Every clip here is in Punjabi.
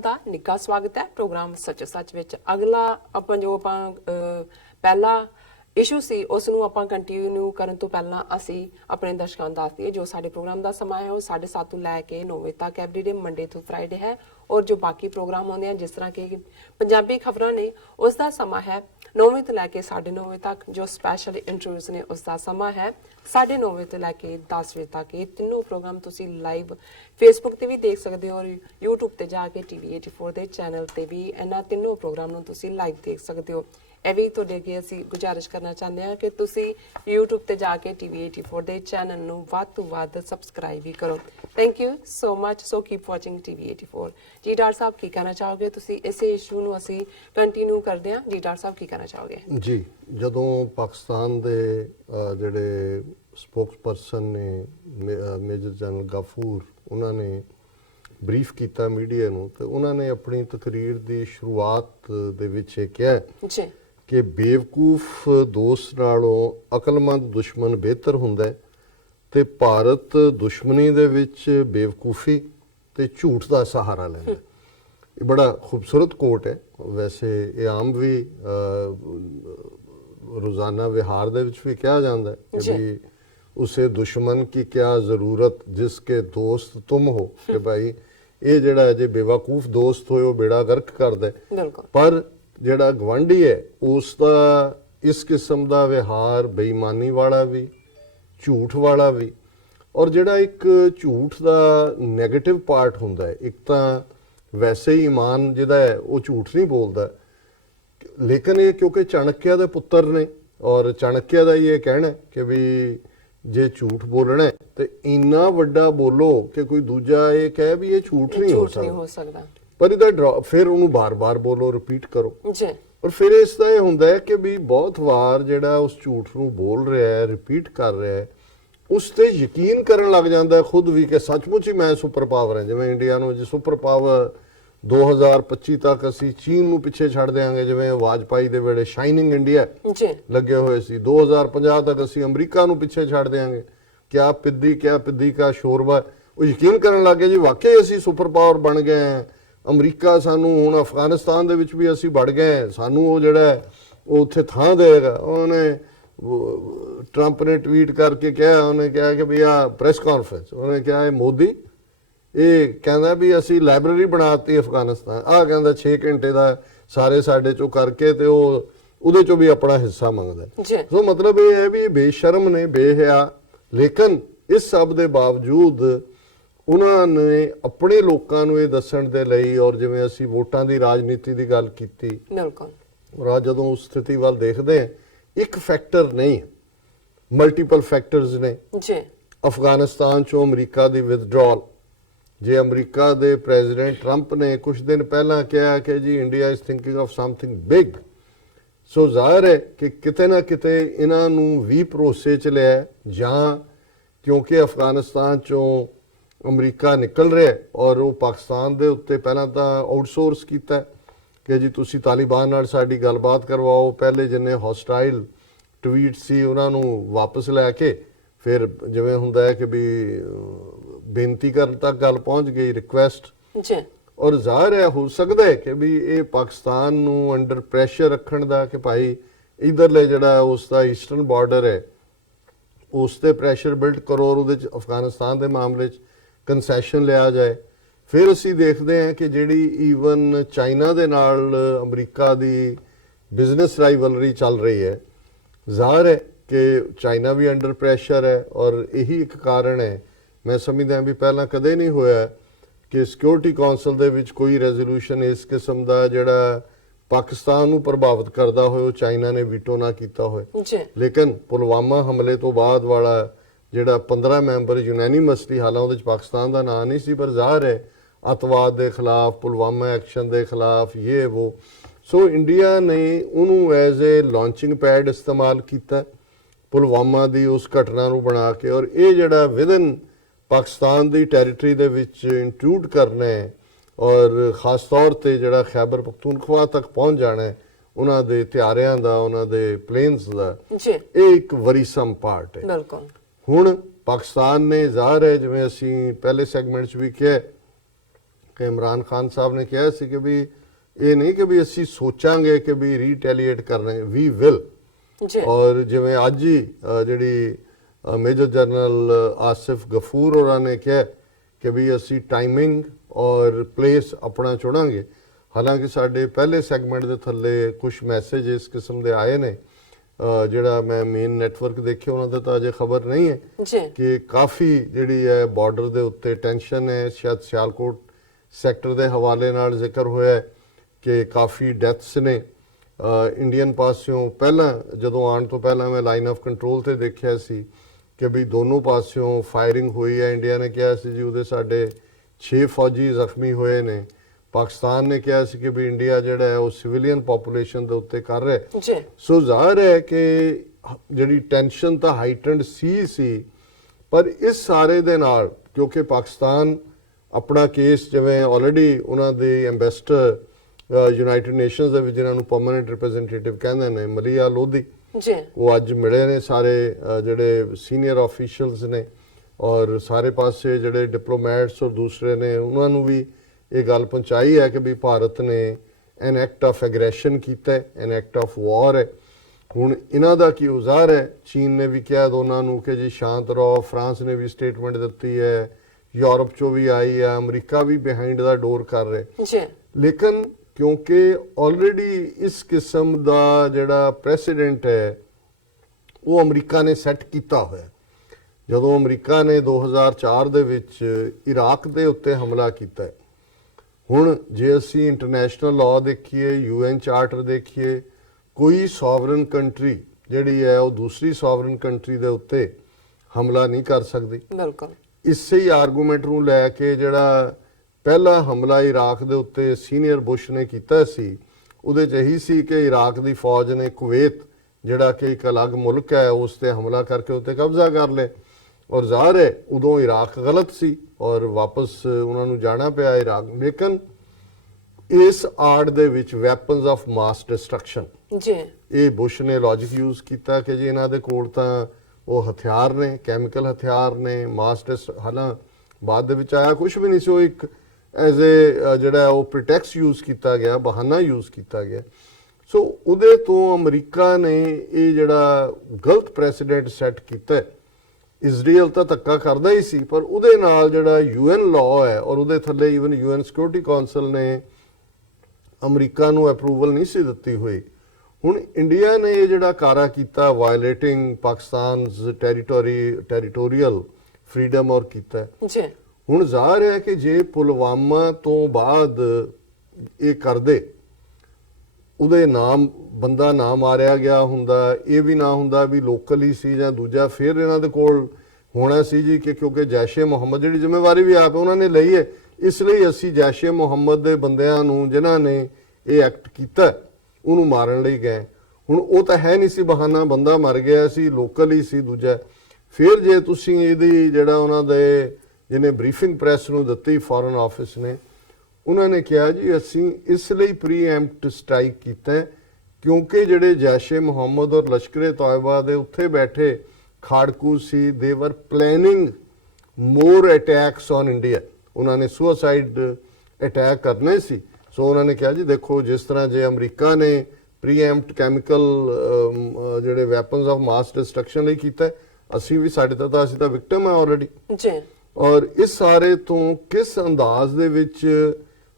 ਦਾ ਨਿੱਘਾ ਸਵਾਗਤ ਹੈ ਪ੍ਰੋਗਰਾਮ ਸੱਚ ਸੱਚ ਵਿੱਚ। ਅਗਲਾ ਆਪਾਂ ਜੋ ਪਹਿਲਾ ਇਸ਼ੂ ਸੀ ਉਸ ਨੂੰ ਆਪਾਂ ਕੰਟੀਨਿਊ ਕਰਨ ਤੋਂ ਪਹਿਲਾਂ ਅਸੀਂ ਆਪਣੇ ਦਰਸ਼ਕਾਂ ਨੂੰ ਦੱਸ ਦਈਏ ਜੋ ਸਾਡੇ ਪ੍ਰੋਗਰਾਮ ਦਾ ਸਮਾਂ ਹੈ ਉਹ 7:30 ਤੋਂ ਲੈ ਕੇ 9 ਵਜੇ ਤੱਕ ਐਵਰੀਡੇ ਮੰਡੇ ਤੋਂ ਫਰਾਈਡੇ ਹੈ। ਔਰ ਜੋ ਬਾਕੀ ਪ੍ਰੋਗਰਾਮ ਹੁੰਦੇ ਹਨ ਜਿਸ ਤਰ੍ਹਾਂ ਕਿ ਪੰਜਾਬੀ ਖਬਰਾਂ ਨੇ ਉਸ ਦਾ ਸਮਾਂ ਹੈ 9 ਵਜੇ ਤੋਂ ਲੈ ਕੇ 9:30 ਵਜੇ ਤੱਕ। ਜੋ ਸਪੈਸ਼ਲ ਇੰਟਰਵਿਊਜ਼ ਨੇ ਉਸ ਦਾ ਸਮਾਂ ਹੈ 9:30 ਵਜੇ ਤੋਂ ਲੈ ਕੇ 10 ਵਜੇ ਤੱਕ। ਇਹ ਤਿੰਨੋਂ ਪ੍ਰੋਗਰਾਮ ਤੁਸੀਂ ਲਾਈਵ ਫੇਸਬੁੱਕ ਤੇ ਵੀ ਦੇਖ ਸਕਦੇ ਹੋ ਔਰ YouTube ਤੇ ਜਾ ਕੇ TV84 ਦੇ ਚੈਨਲ ਤੇ ਵੀ ਇਹਨਾਂ ਤਿੰਨੋਂ ਪ੍ਰੋਗਰਾਮ ਨੂੰ ਤੁਸੀਂ ਲਾਈਵ ਦੇਖ ਸਕਦੇ ਹੋ। ਇਹ ਵੀ ਤੁਹਾਡੇ ਅੱਗੇ ਅਸੀਂ ਗੁਜ਼ਾਰਿਸ਼ ਕਰਨਾ ਚਾਹੁੰਦੇ ਹਾਂ ਕਿ ਤੁਸੀਂ YouTube ਤੇ ਜਾ ਕੇ TV84 ਦੇ ਚੈਨਲ ਨੂੰ ਵੱਧ ਤੋਂ ਵੱਧ ਸਬਸਕ੍ਰਾਈਬ ਵੀ ਕਰੋ। Thank you so much. So keep watching TV84। ਜੀ ਡਾਕਟਰ ਸਾਹਿਬ ਕੀ ਕਹਿਣਾ ਚਾਹੋਗੇ ਤੁਸੀਂ? ਇਸੇ ਇਸ਼ੂ ਨੂੰ ਅਸੀਂ ਕੰਟੀਨਿਊ ਕਰਦੇ ਹਾਂ। ਜੀ ਡਾਕਟਰ ਸਾਹਿਬ ਕੀ ਕਹਿਣਾ ਚਾਹੋਗੇ? ਜੀ, ਜਦੋਂ ਪਾਕਿਸਤਾਨ ਦੇ ਜਿਹੜੇ ਸਪੋਕਸਪਰਸਨ ਨੇ ਮੇਜਰ ਜਨਰਲ ਗਫੂਰ ਉਹਨਾਂ ਨੇ ਬਰੀਫ ਕੀਤਾ ਮੀਡੀਆ ਨੂੰ ਤੇ ਉਹਨਾਂ ਨੇ ਆਪਣੀ ਤਕਰੀਰ ਦੀ ਸ਼ੁਰੂਆਤ ਦੇ ਵਿੱਚ ਇਹ ਕਿਹਾ ਜੀ ਕਿ ਬੇਵਕੂਫ ਦੋਸਤ ਨਾਲੋਂ ਅਕਲਮੰਦ ਦੁਸ਼ਮਣ ਬਿਹਤਰ ਹੁੰਦਾ ਹੈ ਤੇ ਭਾਰਤ ਦੁਸ਼ਮਣੀ ਦੇ ਵਿੱਚ ਬੇਵਕੂਫੀ ਤੇ ਝੂਠ ਦਾ ਸਹਾਰਾ ਲੈਂਦਾ। ਇਹ ਬੜਾ ਖੂਬਸੂਰਤ ਕੋਟ ਹੈ। ਵੈਸੇ ਇਹ ਆਮ ਵੀ ਰੋਜ਼ਾਨਾ ਵਿਹਾਰ ਦੇ ਵਿੱਚ ਵੀ ਕਿਹਾ ਜਾਂਦਾ ਹੈ ਕਿ ਵੀ ਉਸੇ ਦੁਸ਼ਮਣ ਕੀ ਕਿਆ ਜ਼ਰੂਰਤ ਜਿਸਕੇ ਦੋਸਤ ਤੁਮ ਹੋ, ਕਿ ਭਾਈ ਇਹ ਜਿਹੜਾ ਜੇ ਬੇਵਕੂਫ ਦੋਸਤ ਹੋਏ ਉਹ ਬੇੜਾ ਗਰਕ ਕਰਦਾ। ਪਰ ਜਿਹੜਾ ਗਵਾਂਢੀ ਹੈ ਉਸ ਦਾ ਇਸ ਕਿਸਮ ਦਾ ਵਿਹਾਰ ਬੇਈਮਾਨੀ ਵਾਲਾ ਵੀ ਝੂਠ ਵਾਲਾ ਵੀ, ਔਰ ਜਿਹੜਾ ਇੱਕ ਝੂਠ ਦਾ ਨੈਗੇਟਿਵ ਪਾਰਟ ਹੁੰਦਾ ਹੈ, ਇੱਕ ਤਾਂ ਵੈਸੇ ਹੀ ਈਮਾਨ ਜਿਹਦਾ ਹੈ ਉਹ ਝੂਠ ਨਹੀਂ ਬੋਲਦਾ, ਲੇਕਿਨ ਇਹ ਕਿਉਂਕਿ ਚਾਣਕਿਆ ਦੇ ਪੁੱਤਰ ਨੇ ਔਰ ਚਾਣਕਿਆ ਦਾ ਹੀ ਇਹ ਕਹਿਣਾ ਕਿ ਵੀ ਜੇ ਝੂਠ ਬੋਲਣਾ ਤੇ ਇੰਨਾ ਵੱਡਾ ਬੋਲੋ ਕਿ ਕੋਈ ਦੂਜਾ ਇਹ ਕਹੇ ਵੀ ਇਹ ਝੂਠ ਨਹੀਂ ਹੋ ਸਕਦਾ, ਪਰ ਇਹਦਾ ਫਿਰ ਉਹਨੂੰ ਬਾਰ-ਬਾਰ ਬੋਲੋ, ਰਿਪੀਟ ਕਰੋ ਜੀ। ਔਰ ਫਿਰ ਇਸ ਦਾ ਇਹ ਹੁੰਦਾ ਹੈ ਕਿ ਵੀ ਬਹੁਤ ਵਾਰ ਜਿਹੜਾ ਉਸ ਝੂਠ ਨੂੰ ਬੋਲ ਰਿਹਾ ਹੈ, ਰਿਪੀਟ ਕਰ ਰਿਹਾ ਹੈ, ਉਸ ਤੇ ਯਕੀਨ ਕਰਨ ਲੱਗ ਜਾਂਦਾ ਹੈ ਖੁਦ ਵੀ ਕਿ ਸੱਚਮੁੱਚ ਹੀ ਮੈਂ ਸੁਪਰ ਪਾਵਰ ਹਾਂ। ਜਿਵੇਂ ਇੰਡੀਆ ਨੂੰ ਜੇ ਸੁਪਰ ਪਾਵਰ 2025 ਤੱਕ ਅਸੀਂ ਚੀਨ ਨੂੰ ਪਿੱਛੇ ਛੱਡ ਦਿਆਂਗੇ, ਜਿਵੇਂ ਵਾਜਪਾਈ ਦੇ ਵੇਲੇ ਸ਼ਾਈਨਿੰਗ ਇੰਡੀਆ ਲੱਗੇ ਹੋਏ ਸੀ, 2050 ਤੱਕ ਅਸੀਂ ਅਮਰੀਕਾ ਨੂੰ ਪਿੱਛੇ ਛੱਡ ਦਿਆਂਗੇ, ਕਿਆ ਪਿੱਦੀ ਕਾ ਸ਼ੋਰਬਾ। ਉਹ ਯਕੀਨ ਕਰਨ ਲੱਗੇ ਜੀ ਵਾਕਈ ਅਸੀਂ ਸੁਪਰ ਪਾਵਰ ਬਣ ਗਏ ਹਾਂ, ਅਮਰੀਕਾ ਸਾਨੂੰ ਹੁਣ ਅਫਗਾਨਿਸਤਾਨ ਦੇ ਵਿੱਚ ਵੀ ਅਸੀਂ ਵੜ ਗਏ, ਸਾਨੂੰ ਉਹ ਜਿਹੜਾ ਉਹ ਉੱਥੇ ਥਾਂ ਦੇਗਾ। ਉਹਨੇ ਟਰੰਪ ਨੇ ਟਵੀਟ ਕਰਕੇ ਕਿਹਾ, ਉਹਨੇ ਕਿਹਾ ਕਿ ਵੀ ਆ ਪ੍ਰੈਸ ਕਾਨਫਰੰਸ, ਉਹਨੇ ਕਿਹਾ ਇਹ ਮੋਦੀ ਇਹ ਕਹਿੰਦਾ ਵੀ ਅਸੀਂ ਲਾਇਬ੍ਰੇਰੀ ਬਣਾਤੀ ਅਫਗਾਨਿਸਤਾਨ, ਆਹ ਕਹਿੰਦਾ 6 ਘੰਟੇ ਦਾ ਸਾਰੇ ਸਾਡੇ ਚੋਂ ਕਰਕੇ ਤੇ ਉਹ ਉਹਦੇ ਚੋਂ ਵੀ ਆਪਣਾ ਹਿੱਸਾ ਮੰਗਦਾ। ਸੋ ਮਤਲਬ ਇਹ ਹੈ ਵੀ ਬੇਸ਼ਰਮ ਨੇ, ਬੇਹਿਆ, ਲੇਕਿਨ ਇਸ ਸਭ ਦੇ ਬਾਵਜੂਦ ਉਹਨਾਂ ਨੇ ਆਪਣੇ ਲੋਕਾਂ ਨੂੰ ਇਹ ਦੱਸਣ ਦੇ ਲਈ, ਔਰ ਜਿਵੇਂ ਅਸੀਂ ਵੋਟਾਂ ਦੀ ਰਾਜਨੀਤੀ ਦੀ ਗੱਲ ਕੀਤੀ, ਔਰ ਜਦੋਂ ਉਸ ਸਥਿਤੀ ਵੱਲ ਦੇਖਦੇ ਹਾਂ ਇੱਕ ਫੈਕਟਰ ਨਹੀਂ ਮਲਟੀਪਲ ਫੈਕਟਰਸ ਨੇ। ਅਫਗਾਨਿਸਤਾਨ ਚੋਂ ਅਮਰੀਕਾ ਦੀ ਵਿਦਡਰਾਲ, ਜੇ ਅਮਰੀਕਾ ਦੇ ਪ੍ਰੈਜ਼ੀਡੈਂਟ ਟਰੰਪ ਨੇ ਕੁਝ ਦਿਨ ਪਹਿਲਾਂ ਕਿਹਾ ਕਿ ਜੀ India is thinking of something big, so ਜ਼ਾਹਿਰ ਹੈ ਕਿ ਕਿਤੇ ਨਾ ਕਿਤੇ ਇਹਨਾਂ ਨੂੰ ਵੀ ਭਰੋਸੇ ਚ ਲਿਆ, ਜਾਂ ਕਿਉਂਕਿ ਅਫਗਾਨਿਸਤਾਨ ਚੋਂ ਅਮਰੀਕਾ ਨਿਕਲ ਰਿਹਾ ਔਰ ਉਹ ਪਾਕਿਸਤਾਨ ਦੇ ਉੱਤੇ ਪਹਿਲਾਂ ਤਾਂ ਆਊਟਸੋਰਸ ਕੀਤਾ ਕਿ ਜੀ ਤੁਸੀਂ ਤਾਲਿਬਾਨ ਨਾਲ ਸਾਡੀ ਗੱਲਬਾਤ ਕਰਵਾਓ, ਪਹਿਲੇ ਜਿੰਨੇ ਹੌਸਟਾਈਲ ਟਵੀਟ ਸੀ ਉਹਨਾਂ ਨੂੰ ਵਾਪਸ ਲੈ ਕੇ ਫਿਰ ਜਿਵੇਂ ਹੁੰਦਾ ਹੈ ਕਿ ਵੀ ਬੇਨਤੀ ਕਰਨ ਤੱਕ ਗੱਲ ਪਹੁੰਚ ਗਈ, ਰਿਕੁਐਸਟ। ਔਰ ਜ਼ਾਹਿਰ ਹੈ ਹੋ ਸਕਦਾ ਹੈ ਕਿ ਵੀ ਇਹ ਪਾਕਿਸਤਾਨ ਨੂੰ ਅੰਡਰ ਪ੍ਰੈਸ਼ਰ ਰੱਖਣ ਦਾ ਕਿ ਭਾਈ ਇਧਰਲੇ ਜਿਹੜਾ ਉਸ ਦਾ ਈਸਟਰਨ ਬਾਰਡਰ ਹੈ ਉਸ ਤੇ ਪ੍ਰੈਸ਼ਰ ਬਿਲਡ ਕਰੋ ਔਰ ਉਹਦੇ ਚ ਅਫਗਾਨਿਸਤਾਨ ਦੇ ਮਾਮਲੇ 'ਚ ਕੰਸੈਸ਼ਨ ਲਿਆ ਜਾਏ। ਫਿਰ ਅਸੀਂ ਦੇਖਦੇ ਹਾਂ ਕਿ ਜਿਹੜੀ ਈਵਨ ਚਾਈਨਾ ਦੇ ਨਾਲ ਅਮਰੀਕਾ ਦੀ ਬਿਜ਼ਨਸ ਰਾਈਵਲਰੀ ਚੱਲ ਰਹੀ ਹੈ, ਜ਼ਾਹਿਰ ਹੈ ਕਿ ਚਾਈਨਾ ਵੀ ਅੰਡਰ ਪ੍ਰੈਸ਼ਰ ਹੈ। ਔਰ ਇਹੀ ਇੱਕ ਕਾਰਨ ਹੈ, ਮੈਂ ਸਮਝਦਾ ਵੀ ਪਹਿਲਾਂ ਕਦੇ ਨਹੀਂ ਹੋਇਆ ਕਿ ਸਿਕਿਉਰਿਟੀ ਕੌਂਸਲ ਦੇ ਵਿੱਚ ਕੋਈ ਰੈਜ਼ੋਲੂਸ਼ਨ ਇਸ ਕਿਸਮ ਦਾ ਜਿਹੜਾ ਪਾਕਿਸਤਾਨ ਨੂੰ ਪ੍ਰਭਾਵਿਤ ਕਰਦਾ ਹੋਏ ਉਹ ਚਾਈਨਾ ਨੇ ਵੀਟੋ ਨਾ ਕੀਤਾ ਹੋਏ। ਲੇਕਿਨ ਪੁਲਵਾਮਾ ਹਮਲੇ ਤੋਂ ਬਾਅਦ ਵਾਲਾ ਜਿਹੜਾ 15 ਮੈਂਬਰ ਯੂਨੈਨਿਮਸਲੀ, ਹਾਲਾਂ ਉਹਦੇ ਚ ਪਾਕਿਸਤਾਨ ਦਾ ਨਾਂ ਨਹੀਂ ਸੀ, ਪਰ ਜ਼ਾਹਿਰ ਹੈ ਅਤਵਾਦ ਦੇ ਖਿਲਾਫ, ਪੁਲਵਾਮਾ ਐਕਸ਼ਨ ਦੇ ਖਿਲਾਫ ਇਹ ਉਹ, ਸੋ ਇੰਡੀਆ ਨੇ ਉਹਨੂੰ ਐਜ਼ ਏ ਲਾਂਚਿੰਗ ਪੈਡ ਇਸਤੇਮਾਲ ਕੀਤਾ ਪੁਲਵਾਮਾ ਦੀ ਉਸ ਘਟਨਾ ਨੂੰ ਬਣਾ ਕੇ, ਔਰ ਇਹ ਜਿਹੜਾ ਵਿਦਨ ਪਾਕਿਸਤਾਨ ਦੀ ਟੈਰੀਟਰੀ ਦੇ ਵਿੱਚ ਇੰਟਰੂਡ ਕਰਨਾ ਹੈ ਔਰ ਖਾਸ ਤੌਰ ਤੇ ਜਿਹੜਾ ਖੈਬਰ ਪਖਤੂਨਖਵਾ ਤੱਕ ਪਹੁੰਚ ਜਾਣਾ ਹੈ ਉਹਨਾਂ ਦੇ ਹਥਿਆਰਿਆਂ ਦਾ, ਉਹਨਾਂ ਦੇ ਪਲੇਨਸ ਦਾ, ਇਹ ਇੱਕ ਵਰੀਸਮ ਪਾਰਟ ਹੈ। ਹੁਣ ਪਾਕਿਸਤਾਨ ਨੇ ਜ਼ਾਹਿਰ ਹੈ ਜਿਵੇਂ ਅਸੀਂ ਪਹਿਲੇ ਸੈਗਮੈਂਟ 'ਚ ਵੀ ਕਿਹਾ ਕਿ ਇਮਰਾਨ ਖਾਨ ਸਾਹਿਬ ਨੇ ਕਿਹਾ ਸੀ ਕਿ ਵੀ ਇਹ ਨਹੀਂ ਕਿ ਵੀ ਅਸੀਂ ਸੋਚਾਂਗੇ ਕਿ ਵੀ ਰੀਟੈਲੀਏਟ ਕਰਨਾ, ਵੀ ਵਿਲ। ਜੀ ਔਰ ਜਿਵੇਂ ਅੱਜ ਹੀ ਜਿਹੜੀ ਮੇਜਰ ਜਨਰਲ ਆਸਿਫ ਗਫੂਰ ਹੋਰਾਂ ਨੇ ਕਿਹਾ ਕਿ ਵੀ ਅਸੀਂ ਟਾਈਮਿੰਗ ਔਰ ਪਲੇਸ ਆਪਣਾ ਚੁਣਾਂਗੇ। ਹਾਲਾਂਕਿ ਸਾਡੇ ਪਹਿਲੇ ਸੈਗਮੈਂਟ ਦੇ ਥੱਲੇ ਕੁਝ ਮੈਸੇਜ ਇਸ ਕਿਸਮ ਦੇ ਆਏ ਨੇ, ਜਿਹੜਾ ਮੈਂ ਮੇਨ ਨੈਟਵਰਕ ਦੇਖਿਆ ਉਹਨਾਂ ਦਾ ਤਾਂ ਅਜੇ ਖਬਰ ਨਹੀਂ ਹੈ ਜੀ ਕਿ ਕਾਫੀ ਜਿਹੜੀ ਹੈ ਬਾਰਡਰ ਦੇ ਉੱਤੇ ਟੈਨਸ਼ਨ ਹੈ। ਸ਼ਾਇਦ ਸਿਆਲਕੋਟ ਸੈਕਟਰ ਦੇ ਹਵਾਲੇ ਨਾਲ ਜ਼ਿਕਰ ਹੋਇਆ ਹੈ ਕਿ ਕਾਫੀ ਡੈਥਸ ਨੇ ਇੰਡੀਅਨ ਪਾਸਿਓਂ। ਪਹਿਲਾਂ ਜਦੋਂ ਆਉਣ ਤੋਂ ਪਹਿਲਾਂ ਮੈਂ ਲਾਈਨ ਆਫ ਕੰਟਰੋਲ ਤੇ ਦੇਖਿਆ ਸੀ ਕਿ ਵੀ ਦੋਨੋਂ ਪਾਸਿਓਂ ਫਾਇਰਿੰਗ ਹੋਈ ਹੈ। ਇੰਡੀਆ ਨੇ ਕਿਹਾ ਸੀ ਜੀ ਉਹਦੇ ਸਾਡੇ 6 ਫੌਜੀ ਜ਼ਖਮੀ ਹੋਏ ਨੇ। ਪਾਕਿਸਤਾਨ ਨੇ ਕਿਹਾ ਸੀ ਕਿ ਵੀ ਇੰਡੀਆ ਜਿਹੜਾ ਹੈ ਉਹ ਸਿਵਿਲੀਅਨ ਪੋਪੂਲੇਸ਼ਨ ਦੇ ਉੱਤੇ ਕਰ ਰਿਹਾ ਹੈ। ਜੀ ਸੋ ਜ਼ਾਹਿਰ ਹੈ ਕਿ ਜਿਹੜੀ ਟੈਨਸ਼ਨ ਤਾਂ ਹਾਈਟਨਡ ਸੀ, ਪਰ ਇਸ ਸਾਰੇ ਦੇ ਨਾਲ ਕਿਉਂਕਿ ਪਾਕਿਸਤਾਨ ਆਪਣਾ ਕੇਸ ਜਿਵੇਂ ਆਲਰੇਡੀ ਉਹਨਾਂ ਦੇ ਐਮਬੈਸਡਰ ਯੂਨਾਈਟਿਡ ਨੇਸ਼ਨਸ ਦੇ ਵਿੱਚ ਜਿਹਨਾਂ ਨੂੰ ਪਰਮਨੈਂਟ ਰਿਪਰੈਜ਼ੈਂਟੇਟਿਵ ਕਹਿੰਦੇ ਨੇ, ਮਲੀਆ ਲੋਧੀ, ਜੀ ਉਹ ਅੱਜ ਮਿਲੇ ਨੇ ਸਾਰੇ ਜਿਹੜੇ ਸੀਨੀਅਰ ਆਫੀਸ਼ੀਅਲਸ ਨੇ ਔਰ ਸਾਰੇ ਪਾਸੇ ਜਿਹੜੇ ਡਿਪਲੋਮੈਟਸ ਔਰ ਦੂਸਰੇ ਨੇ, ਉਹਨਾਂ ਨੂੰ ਵੀ ਇਹ ਗੱਲ ਪਹੁੰਚਾਈ ਹੈ ਕਿ ਵੀ ਭਾਰਤ ਨੇ ਐਨ ਐਕਟ ਆਫ ਐਗਰੈਸ਼ਨ ਕੀਤਾ ਹੈ, ਐਨ ਐਕਟ ਆਫ ਵਾਰ ਹੈ। ਹੁਣ ਇਹਨਾਂ ਦਾ ਕੀ ਉਜ਼ਾਰ ਹੈ? ਚੀਨ ਨੇ ਵੀ ਕਿਹਾ ਦੋਨਾਂ ਨੂੰ ਕਿ ਜੀ ਸ਼ਾਂਤ ਰਹੋ, ਫਰਾਂਸ ਨੇ ਵੀ ਸਟੇਟਮੈਂਟ ਦਿੱਤੀ ਹੈ, ਯੂਰਪ ਚੋਂ ਵੀ ਆਈ ਹੈ, ਅਮਰੀਕਾ ਵੀ ਬਿਹਾਈਂਡ ਦਾ ਡੋਰ ਕਰ ਰਿਹਾ। ਜੀ ਲੇਕਿਨ ਕਿਉਂਕਿ ਆਲਰੇਡੀ ਇਸ ਕਿਸਮ ਦਾ ਜਿਹੜਾ ਪ੍ਰੈਸੀਡੈਂਟ ਹੈ ਉਹ ਅਮਰੀਕਾ ਨੇ ਸੈੱਟ ਕੀਤਾ ਹੋਇਆ। ਜਦੋਂ ਅਮਰੀਕਾ ਨੇ 2004 ਦੇ ਵਿੱਚ ਇਰਾਕ ਦੇ ਉੱਤੇ ਹਮਲਾ ਕੀਤਾ ਹੈ, ਹੁਣ ਜੇ ਅਸੀਂ ਇੰਟਰਨੈਸ਼ਨਲ ਲਾਅ ਦੇਖੀਏ, ਯੂਐਨ ਚਾਰਟਰ ਦੇਖੀਏ, ਕੋਈ ਸੋਵਰਨ ਕੰਟਰੀ ਜਿਹੜੀ ਹੈ ਉਹ ਦੂਸਰੀ ਸੋਵਰਨ ਕੰਟਰੀ ਦੇ ਉੱਤੇ ਹਮਲਾ ਨਹੀਂ ਕਰ ਸਕਦੀ। ਬਿਲਕੁਲ ਇਸੇ ਹੀ ਆਰਗੂਮੈਂਟ ਨੂੰ ਲੈ ਕੇ ਜਿਹੜਾ ਪਹਿਲਾ ਹਮਲਾ ਇਰਾਕ ਦੇ ਉੱਤੇ ਸੀਨੀਅਰ ਬੁਸ਼ ਨੇ ਕੀਤਾ ਸੀ, ਉਹਦੇ 'ਚ ਇਹੀ ਸੀ ਕਿ ਇਰਾਕ ਦੀ ਫੌਜ ਨੇ ਕੁਵੈਤ ਜਿਹੜਾ ਕਿ ਇੱਕ ਅਲੱਗ ਮੁਲਕ ਹੈ ਉਸ ਤੇ ਹਮਲਾ ਕਰਕੇ ਉੱਤੇ ਕਬਜ਼ਾ ਕਰ ਲਿਆ। ਔਰ ਜ਼ਾਹਰ ਹੈ ਉਦੋਂ ਇਰਾਕ ਗਲਤ ਸੀ ਔਰ ਵਾਪਸ ਉਹਨਾਂ ਨੂੰ ਜਾਣਾ ਪਿਆ ਇਰਾਕ। ਲੇਕਿਨ ਇਸ ਆੜ ਦੇ ਵਿੱਚ ਵੈਪਨਸ ਆਫ ਮਾਸ ਡਿਸਟਰਕਸ਼ਨ, ਜੀ ਇਹ ਬੁਸ਼ ਨੇ ਲੌਜਿਕ ਯੂਜ਼ ਕੀਤਾ ਕਿ ਜੀ ਇਹਨਾਂ ਦੇ ਕੋਲ ਤਾਂ ਉਹ ਹਥਿਆਰ ਨੇ, ਕੈਮੀਕਲ ਹਥਿਆਰ ਨੇ, ਮਾਸ ਹਾਲਾਂ ਬਾਅਦ ਦੇ ਵਿੱਚ ਆਇਆ ਕੁਝ ਵੀ ਨਹੀਂ ਸੀ, ਉਹ ਇੱਕ ਐਜ਼ ਏ ਜਿਹੜਾ ਉਹ ਪ੍ਰੀਟੈਕਸ ਯੂਜ਼ ਕੀਤਾ ਗਿਆ, ਬਹਾਨਾ ਯੂਜ਼ ਕੀਤਾ ਗਿਆ। ਸੋ ਉਹਦੇ ਤੋਂ ਅਮਰੀਕਾ ਨੇ ਇਹ ਜਿਹੜਾ ਗਲਤ ਪ੍ਰੈਸੀਡੈਂਟ ਸੈੱਟ ਕੀਤਾ। ਇਜ਼ਰਾਈਲ ਤਾਂ ਧੱਕਾ ਕਰਦਾ ਹੀ ਸੀ, ਪਰ ਉਹਦੇ ਨਾਲ ਜਿਹੜਾ ਯੂਐਨ ਲਾਅ ਹੈ ਔਰ ਉਹਦੇ ਥੱਲੇ ਈਵਨ ਯੂਐਨ ਸਿਕਿਉਰਿਟੀ ਕਾਉਂਸਲ ਨੇ ਅਮਰੀਕਾ ਨੂੰ ਅਪਰੂਵਲ ਨਹੀਂ ਸੀ ਦਿੱਤੀ ਹੋਈ। ਹੁਣ ਇੰਡੀਆ ਨੇ ਇਹ ਜਿਹੜਾ ਕਾਰਾ ਕੀਤਾ ਵਾਇਲੇਟਿੰਗ ਪਾਕਿਸਤਾਨਸ ਟੈਰੀਟੋਰੀਅਲ ਫਰੀडम ਔਰ ਕੀਤਾ। ਜੀ ਹੁਣ ਜ਼ਾਹਰ ਹੈ ਕਿ ਜੇ ਪੁਲਵਾਮਾ ਤੋਂ ਬਾਅਦ ਇਹ ਕਰਦੇ, ਉਹਦੇ ਨਾਮ ਬੰਦਾ ਨਾ ਮਾਰਿਆ ਗਿਆ ਹੁੰਦਾ, ਇਹ ਵੀ ਨਾ ਹੁੰਦਾ ਵੀ ਲੋਕਲ ਹੀ ਸੀ ਜਾਂ ਦੂਜਾ, ਫਿਰ ਇਹਨਾਂ ਦੇ ਕੋਲ ਹੋਣਾ ਸੀ ਜੀ ਕਿ ਕਿਉਂਕਿ ਜੈਸ਼ੇ ਮੁਹੰਮਦ ਜਿਹੜੀ ਜ਼ਿੰਮੇਵਾਰੀ ਵੀ ਆਪ ਉਹਨਾਂ ਨੇ ਲਈ ਹੈ, ਇਸ ਲਈ ਅਸੀਂ ਜੈਸ਼ੇ ਮੁਹੰਮਦ ਦੇ ਬੰਦਿਆਂ ਨੂੰ ਜਿਨ੍ਹਾਂ ਨੇ ਇਹ ਐਕਟ ਕੀਤਾ ਉਹਨੂੰ ਮਾਰਨ ਲਈ ਗਏ। ਹੁਣ ਉਹ ਤਾਂ ਹੈ ਨਹੀਂ ਸੀ ਬਹਾਨਾ, ਬੰਦਾ ਮਰ ਗਿਆ ਸੀ, ਲੋਕਲ ਹੀ ਸੀ ਦੂਜਾ। ਫਿਰ ਜੇ ਤੁਸੀਂ ਇਹਦੀ ਜਿਹੜਾ ਉਹਨਾਂ ਦੇ ਜਿਹਨੇ ਬਰੀਫਿੰਗ ਪ੍ਰੈਸ ਨੂੰ ਦਿੱਤੀ ਫੋਰਨ ਆਫਿਸ ਨੇ, ਉਹਨਾਂ ਨੇ ਕਿਹਾ ਜੀ ਅਸੀਂ ਇਸ ਲਈ ਪ੍ਰੀਐਂਪਟ ਸਟ੍ਰਾਈਕ ਕੀਤਾ ਕਿਉਂਕਿ ਜਿਹੜੇ ਜੈਸ਼ੇ ਮੁਹੰਮਦ ਔਰ ਲਸ਼ਕਰੇ ਤੌਇਬਾ ਦੇ ਉੱਥੇ ਬੈਠੇ ਖਾੜਕੂ ਸੀ, ਦੇ ਵਰ planning more attacks on India. ਉਹਨਾਂ ਨੇ ਸੁਸਾਈਡ ਅਟੈਕ ਕਰਨੇ ਸੀ। ਸੋ ਉਹਨਾਂ ਨੇ ਕਿਹਾ ਜੀ ਦੇਖੋ, ਜਿਸ ਤਰ੍ਹਾਂ ਜੇ ਅਮਰੀਕਾ ਨੇ ਪ੍ਰੀਐਂਪਟ ਕੈਮੀਕਲ ਜਿਹੜੇ ਵੈਪਨਸ ਆਫ ਮਾਸ ਡਿਸਟਰਕਸ਼ਨ ਲਈ ਕੀਤਾ, ਅਸੀਂ ਵੀ ਸਾਡੇ ਤਾਂ ਅਸੀਂ ਤਾਂ ਵਿਕਟਮ ਹੈ ਆਲਰੇਡੀ। ਜੀ ਔਰ ਇਸ ਸਾਰੇ ਤੋਂ ਕਿਸ ਅੰਦਾਜ਼ ਦੇ ਵਿੱਚ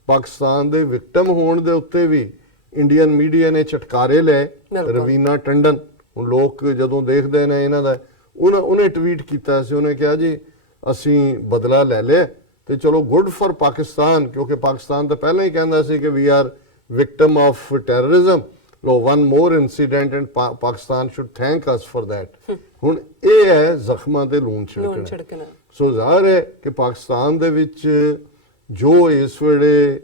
ਪਾਕਿਸਤਾਨ ਦੇ ਵਿਕਟਮ ਹੋਣ ਦੇ ਉੱਤੇ ਵੀ ਇੰਡੀਅਨ ਮੀਡੀਆ ਨੇ ਝਟਕਾਰੇ ਲਏ। ਰਵੀਨਾ ਟੰਡਨ, ਹੁਣ ਲੋਕ ਜਦੋਂ ਦੇਖਦੇ ਨੇ ਇਹਨਾਂ ਦਾ, ਉਹਨੇ ਟਵੀਟ ਕੀਤਾ ਸੀ, ਉਹਨੇ ਕਿਹਾ ਜੀ ਅਸੀਂ ਬਦਲਾ ਲੈ ਲਿਆ ਤੇ ਚਲੋ ਗੁੱਡ ਫॉर ਪਾਕਿਸਤਾਨ, ਕਿਉਂਕਿ ਪਾਕਿਸਤਾਨ ਤਾਂ ਪਹਿਲਾਂ ਹੀ ਕਹਿੰਦਾ ਸੀ ਕਿ we are victim of terrorism, ਲੋ one more incident and Pakistan should thank us for that. ਹੁਣ ਇਹ ਹੈ ਜ਼ਖਮਾਂ ਤੇ ਲੂਣ ਛਿੜਕਣਾ। ਸੋ ਜ਼ਾਹਰ ਹੈ ਕਿ ਪਾਕਿਸਤਾਨ ਦੇ ਵਿੱਚ ਜੋ ਇਸ ਵੇਲੇ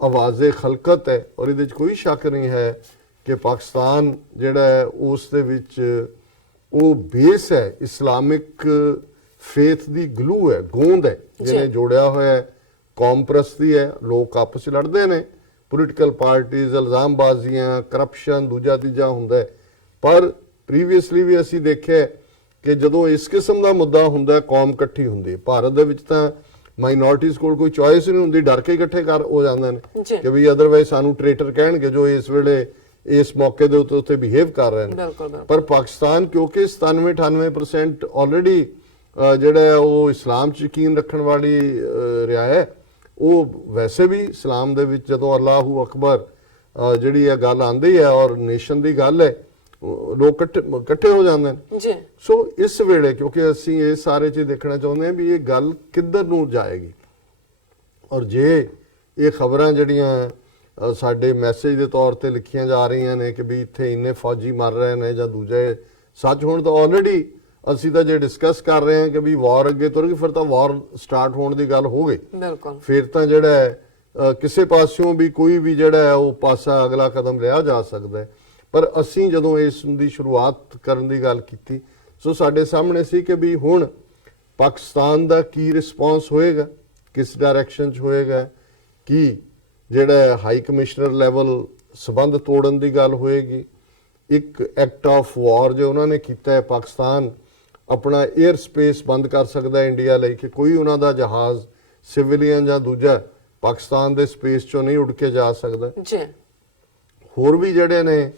ਆਵਾਜ਼ੇ ਖਲਕਤ ਹੈ, ਔਰ ਇਹਦੇ 'ਚ ਕੋਈ ਸ਼ੱਕ ਨਹੀਂ ਹੈ ਕਿ ਪਾਕਿਸਤਾਨ ਜਿਹੜਾ ਹੈ ਉਸ ਦੇ ਵਿੱਚ ਉਹ ਬੇਸ ਹੈ, ਇਸਲਾਮਿਕ ਫੇਥ ਦੀ ਗਲੂ ਹੈ, ਗੋਂਦ ਹੈ ਜਿਹਨੇ ਜੋੜਿਆ ਹੋਇਆ ਹੈ। ਕੌਮ ਪ੍ਰਸਤੀ ਹੈ, ਲੋਕ ਆਪਸ 'ਚ ਲੜਦੇ ਨੇ, ਪੋਲੀਟੀਕਲ ਪਾਰਟੀਜ਼, ਇਲਜ਼ਾਮਬਾਜ਼ੀਆਂ, ਕਰਪਸ਼ਨ, ਦੂਜਾ ਤੀਜਾ ਹੁੰਦਾ ਹੈ। ਪਰ ਪ੍ਰੀਵੀਅਸਲੀ ਵੀ ਅਸੀਂ ਦੇਖਿਆ ਕਿ ਜਦੋਂ ਇਸ ਕਿਸਮ ਦਾ ਮੁੱਦਾ ਹੁੰਦਾ, ਕੌਮ ਇਕੱਠੀ ਹੁੰਦੀ ਹੈ। ਭਾਰਤ ਦੇ ਵਿੱਚ ਤਾਂ ਮਾਈਨੋਰਟੀਜ਼ ਕੋਲ ਕੋਈ ਚੋਇਸ ਨਹੀਂ ਹੁੰਦੀ, ਡਰ ਕੇ ਇਕੱਠੇ ਕਰ ਹੋ ਜਾਂਦੇ ਨੇ ਜੀ। ਕਿ ਵੀ ਅਦਰਵਾਈਜ਼ ਸਾਨੂੰ ਟ੍ਰੇਟਰ ਕਹਿਣਗੇ, ਜੋ ਇਸ ਵੇਲੇ ਇਸ ਮੌਕੇ ਦੇ ਉੱਤੇ ਬਿਹੇਵ ਕਰ ਰਹੇ ਨੇ। ਬਿਲਕੁਲ ਬਿਲਕੁਲ। ਪਰ ਪਾਕਿਸਤਾਨ ਕਿਉਂਕਿ 97-98% ਆਲਰੇਡੀ ਜਿਹੜਾ ਹੈ ਉਹ ਇਸਲਾਮ 'ਚ ਯਕੀਨ ਰੱਖਣ ਵਾਲੀ ਰਿਹਾ ਹੈ, ਉਹ ਵੈਸੇ ਵੀ ਇਸਲਾਮ ਦੇ ਵਿੱਚ ਜਦੋਂ ਅੱਲਾਹੂ ਅਕਬਰ ਜਿਹੜੀ ਇਹ ਗੱਲ ਆਉਂਦੀ ਹੈ ਔਰ ਨੇਸ਼ਨ ਦੀ ਗੱਲ ਹੈ, ਲੋਕ ਇਕੱਠੇ ਹੋ ਜਾਂਦੇ ਨੇ ਜੀ। ਸੋ ਇਸ ਵੇਲੇ ਕਿਉਂਕਿ ਅਸੀਂ ਇਹ ਸਾਰੇ ਚੀਜ਼ ਦੇਖਣਾ ਚਾਹੁੰਦੇ ਹਾਂ ਵੀ ਇਹ ਗੱਲ ਕਿੱਧਰ ਨੂੰ ਜਾਏਗੀ, ਔਰ ਜੇ ਇਹ ਖਬਰਾਂ ਜਿਹੜੀਆਂ ਸਾਡੇ ਮੈਸੇਜ ਦੇ ਤੌਰ ਤੇ ਲਿਖੀਆਂ ਜਾ ਰਹੀਆਂ ਨੇ ਕਿ ਵੀ ਇੱਥੇ ਇੰਨੇ ਫੌਜੀ ਮਰ ਰਹੇ ਨੇ ਜਾਂ ਦੂਜੇ ਸੱਚ ਹੋਣ, ਤਾਂ ਆਲਰੇਡੀ ਅਸੀਂ ਤਾਂ ਜੇ ਡਿਸਕਸ ਕਰ ਰਹੇ ਹਾਂ ਕਿ ਵੀ ਵਾਰ ਅੱਗੇ ਤੁਰ ਗਈ, ਫਿਰ ਤਾਂ ਵਾਰ ਸਟਾਰਟ ਹੋਣ ਦੀ ਗੱਲ ਹੋ ਗਈ। ਬਿਲਕੁਲ। ਫਿਰ ਤਾਂ ਜਿਹੜਾ ਹੈ ਕਿਸੇ ਪਾਸਿਓਂ ਵੀ ਕੋਈ ਵੀ ਜਿਹੜਾ ਹੈ ਉਹ ਪਾਸਾ ਅਗਲਾ ਕਦਮ ਲਿਆ ਜਾ ਸਕਦਾ ਹੈ। ਪਰ ਅਸੀਂ ਜਦੋਂ ਇਸ ਦੀ ਸ਼ੁਰੂਆਤ ਕਰਨ ਦੀ ਗੱਲ ਕੀਤੀ, ਸੋ ਸਾਡੇ ਸਾਹਮਣੇ ਸੀ ਕਿ ਵੀ ਹੁਣ ਪਾਕਿਸਤਾਨ ਦਾ ਕੀ ਰਿਸਪੌਂਸ ਹੋਏਗਾ, ਕਿਸ ਡਾਇਰੈਕਸ਼ਨ 'ਚ ਹੋਏਗਾ, ਕੀ ਜਿਹੜਾ ਹਾਈ ਕਮਿਸ਼ਨਰ ਲੈਵਲ ਸਬੰਧ ਤੋੜਨ ਦੀ ਗੱਲ ਹੋਏਗੀ, ਇੱਕ ਐਕਟ ਆਫ ਵਾਰ ਜੋ ਉਹਨਾਂ ਨੇ ਕੀਤਾ ਹੈ, ਪਾਕਿਸਤਾਨ ਆਪਣਾ 에ਅਰ ਸਪੇਸ ਬੰਦ ਕਰ ਸਕਦਾ ਹੈ ਇੰਡੀਆ ਲਈ ਕਿ ਕੋਈ ਉਹਨਾਂ ਦਾ ਜਹਾਜ਼ ਸਿਵਿਲੀਅਨ ਜਾਂ ਦੂਜਾ ਪਾਕਿਸਤਾਨ ਦੇ ਸਪੇਸ 'ਚੋਂ ਨਹੀਂ ਉੱਡ ਕੇ ਜਾ ਸਕਦਾ ਜੀ। ਹੋਰ ਵੀ ਜਿਹੜੇ ਨੇ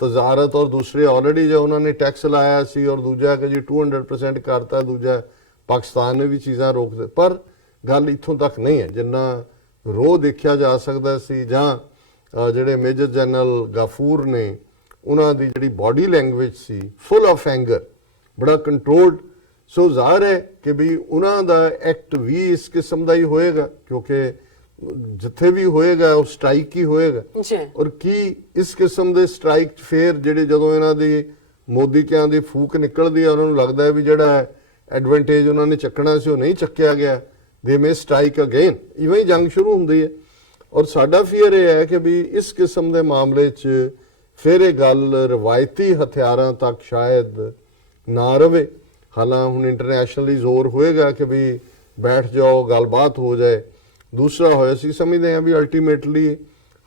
ਤਜ਼ਾਰਤ ਔਰ ਦੂਸਰੇ ਆਲਰੇਡੀ ਜੋ ਉਹਨਾਂ ਨੇ ਟੈਕਸ ਲਾਇਆ ਸੀ ਔਰ ਦੂਜਾ ਕਿ ਜੀ 200% ਕਰਤਾ, ਦੂਜਾ ਪਾਕਿਸਤਾਨ ਨੇ ਵੀ ਚੀਜ਼ਾਂ ਰੋਕ ਦੇ, ਪਰ ਗੱਲ ਇੱਥੋਂ ਤੱਕ ਨਹੀਂ ਹੈ ਜਿੰਨਾ ਰੋਹ ਦੇਖਿਆ ਜਾ ਸਕਦਾ ਸੀ, ਜਾਂ ਜਿਹੜੇ ਮੇਜਰ ਜਨਰਲ ਗਾਫੂਰ ਨੇ ਉਹਨਾਂ ਦੀ ਜਿਹੜੀ body language C full of anger, ਬੜਾ ਕੰਟਰੋਲਡ। ਸੋ ਜ਼ਾਹਰ ਹੈ ਕਿ ਵੀ ਉਹਨਾਂ ਦਾ ਐਕਟ ਵੀ ਇਸ ਕਿਸਮ ਦਾ ਹੀ ਹੋਏਗਾ, ਕਿਉਂਕਿ ਜਿੱਥੇ ਵੀ ਹੋਏਗਾ ਉਹ ਸਟ੍ਰਾਈਕ ਹੀ ਹੋਏਗਾ। ਜੀ। ਔਰ ਕੀ ਇਸ ਕਿਸਮ ਦੇ ਸਟ੍ਰਾਈਕ ਫੇਰ ਜਿਹੜੇ ਜਦੋਂ ਇਹਨਾਂ ਦੀ ਮੋਦੀ ਕਿਆਂ ਦੀ ਫੂਕ ਨਿਕਲਦੀ ਹੈ, ਉਹਨਾਂ ਨੂੰ ਲੱਗਦਾ ਹੈ ਵੀ ਜਿਹੜਾ ਐਡਵਾਂਟੇਜ ਉਹਨਾਂ ਨੇ ਚੱਕਣਾ ਸੀ ਉਹ ਨਹੀਂ ਚੱਕਿਆ ਗਿਆ, ਦੇ ਮੇ ਸਟ੍ਰਾਈਕ ਅਗੇਨ, ਇਵੇਂ ਹੀ ਜੰਗ ਸ਼ੁਰੂ ਹੁੰਦੀ ਹੈ। ਔਰ ਸਾਡਾ ਫੀਅਰ ਇਹ ਹੈ ਕਿ ਵੀ ਇਸ ਕਿਸਮ ਦੇ ਮਾਮਲੇ 'ਚ ਫਿਰ ਇਹ ਗੱਲ ਰਵਾਇਤੀ ਹਥਿਆਰਾਂ ਤੱਕ ਸ਼ਾਇਦ ਨਾ ਰਵੇ। ਹਾਲਾਂ ਹੁਣ ਇੰਟਰਨੈਸ਼ਨਲੀ ਜ਼ੋਰ ਹੋਏਗਾ ਕਿ ਵੀ ਬੈਠ ਜਾਓ, ਗੱਲਬਾਤ ਹੋ ਜਾਏ। ਦੂਸਰਾ ਹੋਇਆ ਸੀ ਸਮਝਦੇ ਹਾਂ ਵੀ ਅਲਟੀਮੇਟਲੀ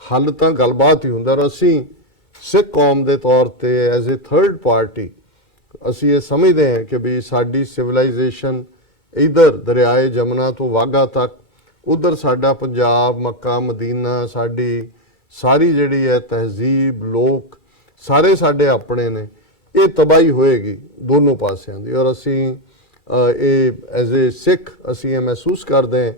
ਹੱਲ ਤਾਂ ਗੱਲਬਾਤ ਹੀ ਹੁੰਦਾ, ਔਰ ਅਸੀਂ ਸਿੱਖ ਕੌਮ ਦੇ ਤੌਰ ਤੇ ਐਜ਼ ਅ ਥਰਡ ਪਾਰਟੀ ਅਸੀਂ ਇਹ ਸਮਝਦੇ ਹਾਂ ਕਿ ਵੀ ਸਾਡੀ ਸਿਵਲਾਈਜੇਸ਼ਨ ਇਧਰ ਦਰਿਆਏ ਜਮਨਾ ਤੋਂ ਵਾਘਾ ਤੱਕ, ਉਧਰ ਸਾਡਾ ਪੰਜਾਬ, ਮੱਕਾ, ਮਦੀਨਾ, ਸਾਡੀ ਸਾਰੀ ਜਿਹੜੀ ਹੈ ਤਹਿਜ਼ੀਬ, ਲੋਕ ਸਾਰੇ ਸਾਡੇ ਆਪਣੇ ਨੇ। ਇਹ ਤਬਾਹੀ ਹੋਏਗੀ ਦੋਨੋਂ ਪਾਸਿਆਂ ਦੀ, ਔਰ ਅਸੀਂ ਇਹ ਐਜ਼ ਅ ਸਿੱਖ ਅਸੀਂ ਇਹ ਮਹਿਸੂਸ ਕਰਦੇ ਹਾਂ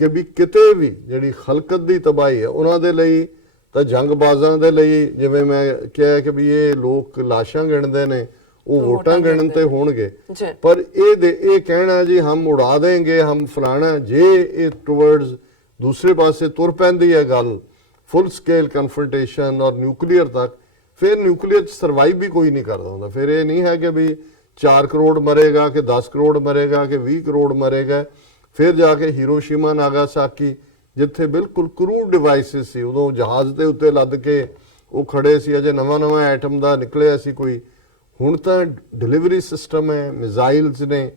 ਕਿ ਵੀ ਕਿਤੇ ਵੀ ਜਿਹੜੀ ਖਲਕਤ ਦੀ ਤਬਾਹੀ ਹੈ ਉਹਨਾਂ ਦੇ ਲਈ ਤਾਂ ਜੰਗਬਾਜ਼ਾਂ ਦੇ ਲਈ, ਜਿਵੇਂ ਮੈਂ ਕਿਹਾ ਕਿ ਵੀ ਇਹ ਲੋਕ ਲਾਸ਼ਾਂ ਗਿਣਦੇ ਨੇ, ਉਹ ਵੋਟਾਂ ਗਿਣਨ ਤੇ ਹੋਣਗੇ। ਪਰ ਇਹ ਕਹਿਣਾ ਜੀ ਹਮ ਉਡਾ ਦੇਂਗੇ, ਹਮ ਫਲਾਣਾ, ਜੇ ਇਹ ਟੁਵਰਡਸ ਦੂਸਰੇ ਪਾਸੇ ਤੁਰ ਪੈਂਦੀ ਹੈ ਗੱਲ ਫੁੱਲ ਸਕੇਲ ਕਨਫਰੰਟੇਸ਼ਨ ਔਰ ਨਿਊਕਲੀਅਰ ਤੱਕ, ਫਿਰ ਨਿਊਕਲੀਅਰ ਚ ਸਰਵਾਈਵ ਵੀ ਕੋਈ ਨਹੀਂ ਕਰਦਾ ਹੁੰਦਾ। ਫਿਰ ਇਹ ਨਹੀਂ ਹੈ ਕਿ ਵੀ 4 ਕਰੋੜ ਮਰੇਗਾ ਕਿ 10 ਕਰੋੜ ਮਰੇਗਾ ਕਿ 20 ਕਰੋੜ ਮਰੇਗਾ। ਫਿਰ ਜਾ ਕੇ ਹੀਰੋਸ਼ੀਮਾ, ਨਾਗਾਸਾਕੀ, ਜਿੱਥੇ ਬਿਲਕੁਲ ਕਰੂਡ ਡਿਵਾਈਸਿਸ ਸੀ, ਉਦੋਂ ਜਹਾਜ਼ ਦੇ ਉੱਤੇ ਲੱਦ ਕੇ ਉਹ ਖੜੇ ਸੀ, ਅਜੇ ਨਵਾਂ ਐਟਮ ਦਾ ਨਿਕਲਿਆ ਸੀ ਕੋਈ, ਹੁਣ ਤਾਂ ਡਿਲੀਵਰੀ ਸਿਸਟਮ ਹੈ, ਮਿਜ਼ਾਈਲਸ ਨੇ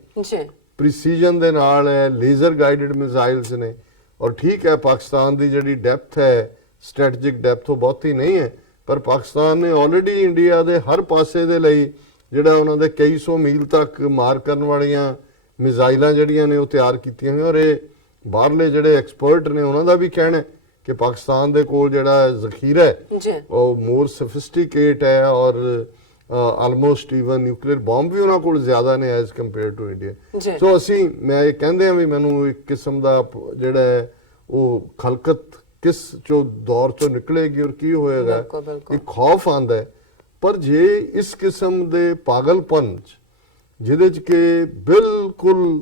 ਪ੍ਰੀਸੀਜਨ ਦੇ ਨਾਲ ਹੈ, ਲੇਜ਼ਰ ਗਾਈਡਡ ਮਿਜ਼ਾਈਲਸ ਨੇ। ਔਰ ਠੀਕ ਹੈ ਪਾਕਿਸਤਾਨ ਦੀ ਜਿਹੜੀ ਡੈਪਥ ਹੈ, ਸਟ੍ਰੈਟੇਜਿਕ ਡੈਪਥ ਉਹ ਬਹੁਤੀ ਨਹੀਂ ਹੈ, ਪਰ ਪਾਕਿਸਤਾਨ ਨੇ ਆਲਰੇਡੀ ਇੰਡੀਆ ਦੇ ਹਰ ਪਾਸੇ ਦੇ ਲਈ ਜਿਹੜਾ ਉਹਨਾਂ ਦੇ ਕਈ ਸੌ ਮੀਲ ਤੱਕ ਮਾਰ ਕਰਨ ਵਾਲੀਆਂ ਮਿਜ਼ਾਈਲਾਂ ਜਿਹੜੀਆਂ ਨੇ ਉਹ ਤਿਆਰ ਕੀਤੀਆਂ ਹੋਈਆਂ। ਔਰ ਇਹ ਬਾਹਰਲੇ ਜਿਹੜੇ ਐਕਸਪਰਟ ਨੇ ਉਹਨਾਂ ਦਾ ਵੀ ਕਹਿਣਾ ਕਿ ਪਾਕਿਸਤਾਨ ਦੇ ਕੋਲ ਜਿਹੜਾ ਜ਼ਖੀਰਾ ਹੈ ਉਹ ਮੋਰ ਸੋਫਿਸਟੀਕੇਟ ਹੈ, ਔਰ ਆਲਮੋਸਟ ਈਵਨ ਨਿਊਕਲੀਅਰ ਬੰਬ ਵੀ ਉਹਨਾਂ ਕੋਲ ਜ਼ਿਆਦਾ ਨੇ ਐਜ਼ ਕੰਪੇਅਰ ਟੂ ਇੰਡੀਆ। ਸੋ ਅਸੀਂ ਮੈਂ ਇਹ ਕਹਿੰਦੇ ਆ ਵੀ ਮੈਨੂੰ ਇੱਕ ਕਿਸਮ ਦਾ ਜਿਹੜਾ ਹੈ ਉਹ ਖਲਕਤ ਕਿਸ ਚੋਂ ਦੌਰ ਚੋਂ ਨਿਕਲੇਗੀ ਔਰ ਕੀ ਹੋਏਗਾ, ਇੱਕ ਖੌਫ ਆਂਦਾ ਹੈ। ਪਰ ਜੇ ਇਸ ਕਿਸਮ ਦੇ ਪਾਗਲਪਨ ਜਿਹਦੇ ਚ ਕਿ ਬਿਲਕੁਲ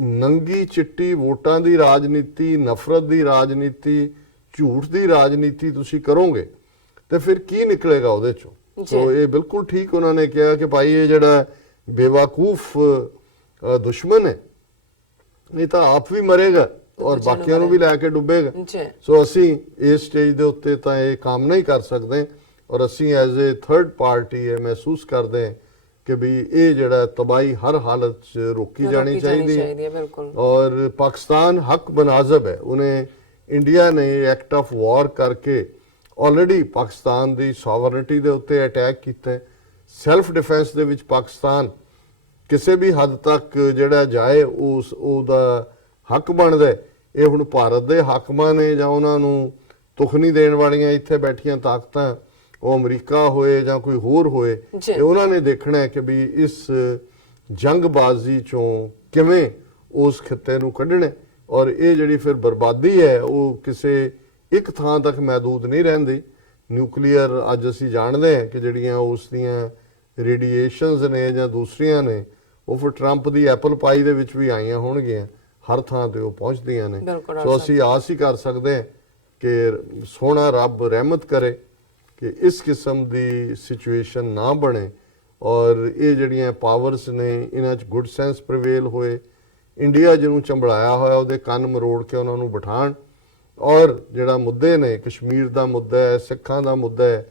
ਨੰਗੀ ਚਿੱਟੀ ਵੋਟਾਂ ਦੀ ਰਾਜਨੀਤੀ, ਨਫ਼ਰਤ ਦੀ ਰਾਜਨੀਤੀ, ਝੂਠ ਦੀ ਰਾਜਨੀਤੀ ਤੁਸੀਂ ਕਰੋਗੇ ਤੇ ਫਿਰ ਕੀ ਨਿਕਲੇਗਾ ਉਹਦੇ ਚੋਂ। ਸੋ ਇਹ ਬਿਲਕੁਲ ਠੀਕ ਉਹਨਾਂ ਨੇ ਕਿਹਾ ਕਿ ਭਾਈ ਇਹ ਜਿਹੜਾ ਬੇਵਕੂਫ ਦੁਸ਼ਮਣ ਹੈ ਇਹ ਤਾਂ ਆਪ ਵੀ ਮਰੇਗਾ ਔਰ ਬਾਕੀਆਂ ਨੂੰ ਵੀ ਲੈ ਕੇ ਡੁੱਬੇਗਾ। ਸੋ ਅਸੀਂ ਇਸ ਸਟੇਜ ਦੇ ਉੱਤੇ ਤਾਂ ਇਹ ਕੰਮ ਨਹੀਂ ਕਰ ਸਕਦੇ, ਔਰ ਅਸੀਂ ਐਜ਼ ਅ ਥਰਡ ਪਾਰਟੀ ਇਹ ਮਹਿਸੂਸ ਕਰਦੇ ਹਾਂ ਕਿ ਵੀ ਇਹ ਜਿਹੜਾ ਤਬਾਹੀ ਹਰ ਹਾਲਤ 'ਚ ਰੋਕੀ ਜਾਣੀ ਚਾਹੀਦੀ ਹੈ। ਔਰ ਪਾਕਿਸਤਾਨ ਹੱਕ ਬਨਾਜ਼ਬ ਹੈ, ਉਹਨੇ ਇੰਡੀਆ ਨੇ ਐਕਟ ਆਫ ਵਾਰ ਕਰਕੇ ਆਲਰੇਡੀ ਪਾਕਿਸਤਾਨ ਦੀ ਸੋਵਰਨਿਟੀ ਦੇ ਉੱਤੇ ਅਟੈਕ ਕੀਤਾ ਹੈ। ਸੈਲਫ ਡਿਫੈਂਸ ਦੇ ਵਿੱਚ ਪਾਕਿਸਤਾਨ ਕਿਸੇ ਵੀ ਹੱਦ ਤੱਕ ਜਿਹੜਾ ਜਾਏ ਉਹਦਾ ਹੱਕ ਬਣਦਾ ਹੈ, ਇਹ ਹੁਣ ਭਾਰਤ ਦੇ ਹਾਕਮਾਂ ਨੇ ਜਾਂ ਉਹਨਾਂ ਨੂੰ ਤੁਖਨੀ ਦੇਣ ਵਾਲੀਆਂ ਇੱਥੇ ਬੈਠੀਆਂ ਤਾਕਤਾਂ, ਉਹ ਅਮਰੀਕਾ ਹੋਏ ਜਾਂ ਕੋਈ ਹੋਰ ਹੋਏ, ਇਹ ਉਹਨਾਂ ਨੇ ਦੇਖਣਾ ਹੈ ਕਿ ਵੀ ਇਸ ਜੰਗਬਾਜ਼ੀ ਚੋਂ ਕਿਵੇਂ ਉਸ ਖਿੱਤੇ ਨੂੰ ਕੱਢਣਾ, ਔਰ ਇਹ ਜਿਹੜੀ ਫਿਰ ਬਰਬਾਦੀ ਹੈ ਉਹ ਕਿਸੇ ਇੱਕ ਥਾਂ ਤੱਕ ਮਹਿਦੂਦ ਨਹੀਂ ਰਹਿੰਦੀ। ਨਿਊਕਲੀਅਰ ਅੱਜ ਅਸੀਂ ਜਾਣਦੇ ਹਾਂ ਕਿ ਜਿਹੜੀਆਂ ਉਸ ਦੀਆਂ ਰੇਡੀਏਸ਼ਨਸ ਨੇ ਜਾਂ ਦੂਸਰੀਆਂ ਨੇ, ਉਹ ਫਿਰ ਟਰੰਪ ਦੀ ਐਪਲ ਪਾਈ ਦੇ ਵਿੱਚ ਵੀ ਆਈਆਂ ਹੋਣਗੀਆਂ, ਹਰ ਥਾਂ ਤੇ ਉਹ ਪਹੁੰਚਦੀਆਂ ਨੇ। ਸੋ ਅਸੀਂ ਆਸ ਹੀ ਕਰ ਸਕਦੇ ਹਾਂ ਕਿ ਸੋਹਣਾ ਰੱਬ ਰਹਿਮਤ ਕਰੇ ਕਿ ਇਸ ਕਿਸਮ ਦੀ ਸਿਚੁਏਸ਼ਨ ਨਾ ਬਣੇ, ਔਰ ਇਹ ਜਿਹੜੀਆਂ ਪਾਵਰਸ ਨੇ ਇਹਨਾਂ 'ਚ ਗੁੱਡ ਸੈਂਸ ਪ੍ਰੀਵੇਲ ਹੋਏ, ਇੰਡੀਆ ਜਿਹਨੂੰ ਚੰਬੜਾਇਆ ਹੋਇਆ ਉਹਦੇ ਕੰਨ ਮਰੋੜ ਕੇ ਉਹਨਾਂ ਨੂੰ ਬਿਠਾਣ, ਔਰ ਜਿਹੜਾ ਮੁੱਦੇ ਨੇ, ਕਸ਼ਮੀਰ ਦਾ ਮੁੱਦਾ ਹੈ, ਸਿੱਖਾਂ ਦਾ ਮੁੱਦਾ ਹੈ,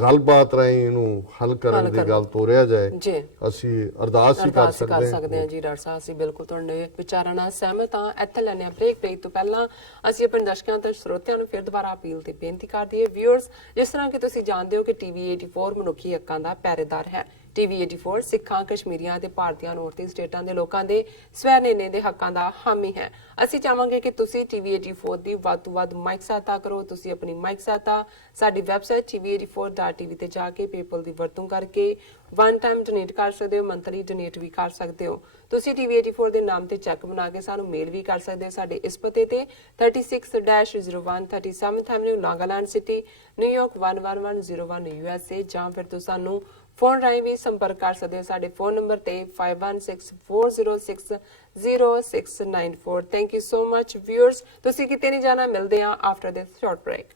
ਗੱਲਬਾਤ ਰਾਹੀਂ ਇਹਨੂੰ ਹੱਲ ਕਰਨ ਦੀ ਗੱਲ ਤੋਰਿਆ ਜਾਏ। ਅਸੀਂ ਅਰਦਾਸ ਹੀ ਕਰ ਸਕਦੇ ਹਾਂ ਜੀ। ਡਾਕਟਰ ਸਾਹਿਬ, ਅਸੀਂ ਬਿਲਕੁਲ ਤੁਹਾਡੇ ਵਿਚਾਰਾਂ ਨਾਲ ਸਹਿਮਤ ਹਾਂ। ਇੱਥੇ ਲੈਣੇ ਆ ਬ੍ਰੇਕ ਤੋਂ ਪਹਿਲਾਂ ਅਸੀਂ ਆਪਣੇ ਦਰਸ਼ਕਾਂ ਤੇ ਸਰੋਤਿਆਂ ਨੂੰ ਫਿਰ ਦੁਬਾਰਾ ਅਪੀਲ ਤੇ ਬੇਨਤੀ ਕਰ ਦਈਏ। ਵਿਊਅਰਸ, ਜਿਸ ਤਰ੍ਹਾਂ ਕਿ ਤੁਸੀਂ ਜਾਣਦੇ ਹੋ ਕਿ ਟੀਵੀ 84 ਮਨੁੱਖੀ ਹੱਕਾਂ ਦਾ ਪਹਿਰੇਦਾਰ ਹੈ। ਟੀਵੀ 84 ਸਿੱਖਾਂ, ਕਸ਼ਮੀਰੀਆਂ ਤੇ ਭਾਰਤੀਆਂ ਨੌਰਥ ਸਟੇਟਾਂ ਦੇ ਲੋਕਾਂ ਦੇ ਸਵੈ ਨਿਰਣੇ ਦੇ ਹੱਕਾਂ ਦਾ ਹਾਮੀ ਹੈ। ਅਸੀਂ ਚਾਹਾਂਗੇ ਕਿ ਤੁਸੀਂ ਟੀਵੀ 84 ਦੀ ਵੱਧ ਤੋਂ ਵੱਧ ਮਾਈਕ ਸਹਾਇਤਾ ਕਰੋ। ਤੁਸੀਂ ਆਪਣੀ ਮਾਈਕ ਸਹਾਇਤਾ ਸਾਡੀ ਵੈਬਸਾਈਟ tv84.tv ਤੇ ਜਾ ਕੇ ਪੇਪਲ ਦੀ ਵਰਤੋਂ ਕਰਕੇ ਵਨ ਟਾਈਮ ਡੋਨੇਟ ਕਰ ਸਕਦੇ ਹੋ, ਮੰਥਲੀ ਡੋਨੇਟ ਵੀ ਕਰ ਸਕਦੇ ਹੋ। ਤੁਸੀਂ ਟੀਵੀ 84 ਦੇ ਨਾਮ ਤੇ ਚੈੱਕ ਬਣਾ ਕੇ ਸਾਨੂੰ ਮੇਲ ਵੀ ਕਰ ਸਕਦੇ ਹੋ ਸਾਡੇ ਇਸ ਪਤੇ ਤੇ 36-01 37th Avenue, Nagaland city, New York 11101 USA, ਜਾਂ ਫਿਰ ਤੁਸੀਂ ਸਾਨੂੰ ਫੋਨ ਰਾਹੀਂ ਵੀ ਸੰਪਰਕ ਕਰ ਸਕਦੇ ਹੋ ਸਾਡੇ ਫੋਨ ਨੰਬਰ ਤੇ 5164060694। Thank you so much viewers. ਤੁਸੀਂ ਕਿਤੇ ਨਹੀਂ ਜਾਣਾ, ਮਿਲਦੇ ਹਾਂ ਆਫਟਰ ਦਿਸ ਸ਼ਾਰਟ ਬ੍ਰੇਕ।